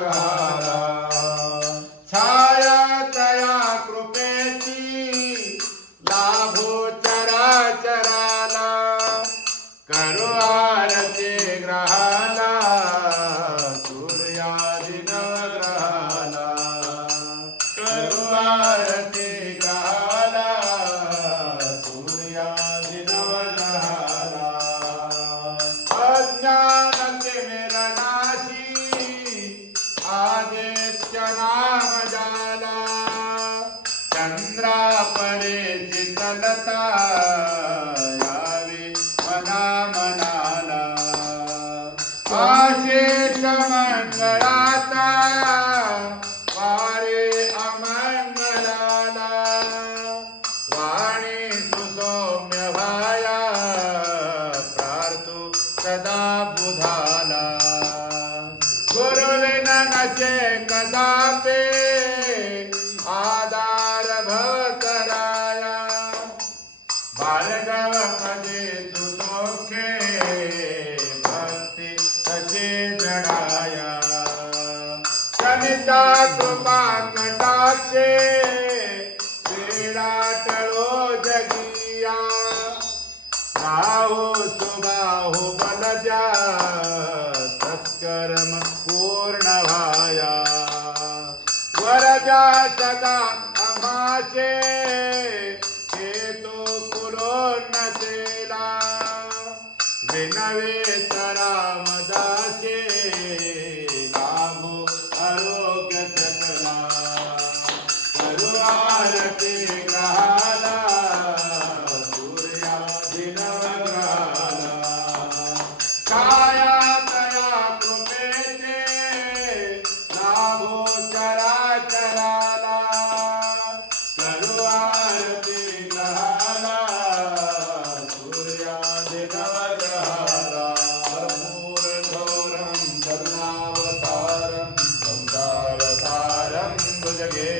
नवग्रहाला छाया तया कृपेची लाभो चराचराला करू आरती ग्रहाला सूर्यादि नवग्रहाला करू आरती ग्रहाला सूर्यादि नवग्रहाला अज्ञानते मेरनाशी आदित्य नाम जाला चंद्रापणे शीतलता यावी मना मनाला आशेष मंगळाता वारे अमंगलाला वाणी सुसौम्य भाया प्रार्थू सदा बुधाला गुरुविन नसे कदापि आधार भवतराया भार्गव पदे सुसौखे भक्ति सचे जडाया सनिता कृपा कटाक्षे पीडा टळो जगिया राहु सुबाहु बलजा सत्कर्म पूर्ण भाया वरजा सदा अमाशे हेतु पुरोन्नतेला विनवे रामदासे लाभो आरोग्य सकला करू आरती ग्रहाला सूर्यादि नवग्रहाला छाया तया कृपेचे लाभो चराचराला करू आरती ग्रहाला सूर्यादि नवग्रहाला मूर्धोरं करुणावतारं संसारसारं भुजगे